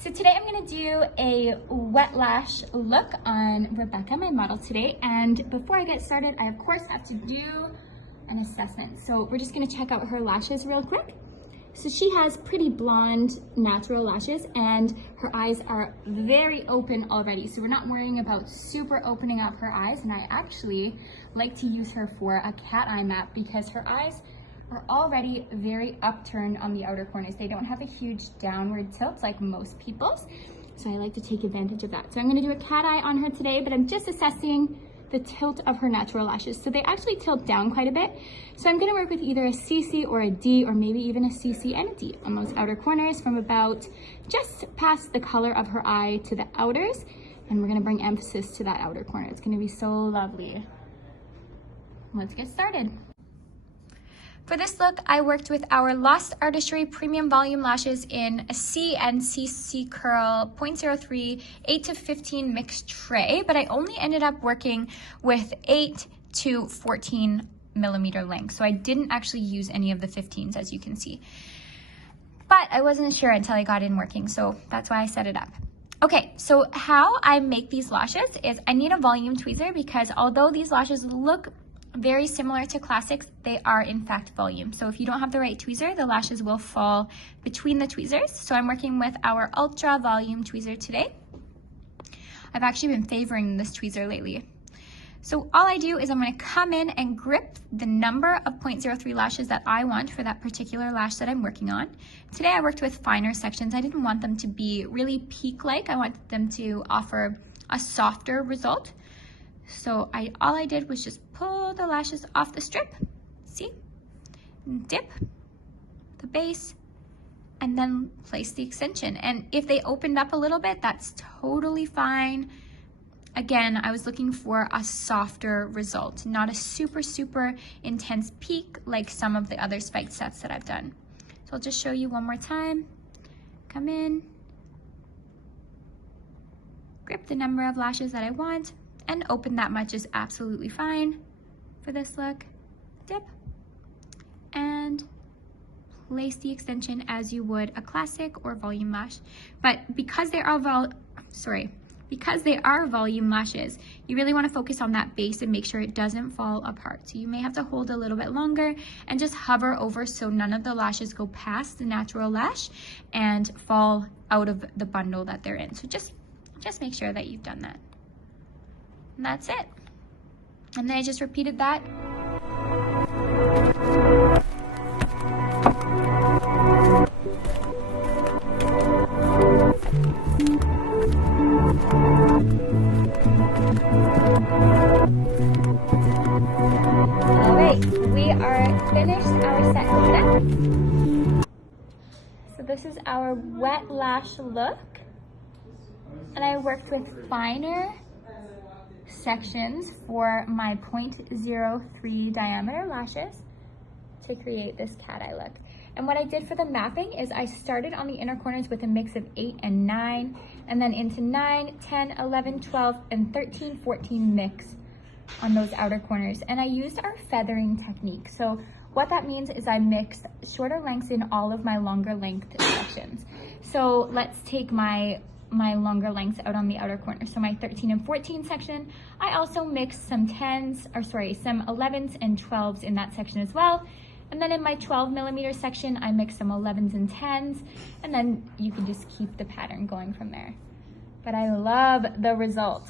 So today I'm gonna do a wet lash look on Rebecca, my model today. And before I get started, I of course have to do an assessment. So we're just gonna check out her lashes real quick. So she has pretty blonde, natural lashes, and her eyes are very open already. So we're not worrying about super opening up her eyes. And I actually like to use her for a cat eye map because her eyes are already very upturned on the outer corners. They don't have a huge downward tilt like most people's. So I like to take advantage of that. So I'm gonna do a cat eye on her today, but I'm just assessing the tilt of her natural lashes. So they actually tilt down quite a bit. So I'm gonna work with either a CC or a D, or maybe even a CC and a D on those outer corners from about just past the color of her eye to the outers. And we're gonna bring emphasis to that outer corner. It's gonna be so lovely. Let's get started. For this look, I worked with our Lost Artistry Premium Volume Lashes in a C and CC Curl 0.03 8 to 15 mixed tray, but I only ended up working with 8 to 14 millimeter length. So I didn't actually use any of the 15s, as you can see. But I wasn't sure until I got in working, so that's why I set it up. Okay, so how I make these lashes is I need a volume tweezer because although these lashes look very similar to classics, they are in fact volume. So if you don't have the right tweezer, the lashes will fall between the tweezers. So I'm working with our Ultra Volume Tweezer today. I've actually been favoring this tweezer lately. So all I do is I'm gonna come in and grip the number of 0.03 lashes that I want for that particular lash that I'm working on. Today I worked with finer sections. I didn't want them to be really peak-like. I wanted them to offer a softer result. So all I did was just pull the lashes off the strip, see, dip the base, and then place the extension. And if they opened up a little bit, that's totally fine. Again, I was looking for a softer result, not a super, super intense peak like some of the other spiked sets that I've done. So I'll just show you one more time. Come in, grip the number of lashes that I want, and open that much is absolutely fine for this look. Dip and place the extension as you would a classic or volume lash. But because they are volume lashes, you really want to focus on that base and make sure it doesn't fall apart. So you may have to hold a little bit longer and just hover over so none of the lashes go past the natural lash and fall out of the bundle that they're in. So just make sure that you've done that. And that's it. And then I just repeated that. All right, we are finished our set today. So this is our wet lash look. And I worked with finer sections for my 0.03 diameter lashes to create this cat eye look. And what I did for the mapping is I started on the inner corners with a mix of 8 and 9, and then into 9, 10, 11, 12, and 13, 14 mix on those outer corners. And I used our feathering technique. So what that means is I mixed shorter lengths in all of my longer length sections. So let's take my longer lengths out on the outer corner. So my 13 and 14 section, I also mixed some 11s and 12s in that section as well. And then in my 12 millimeter section, I mixed some 11s and 10s, and then you can just keep the pattern going from there. But I love the result.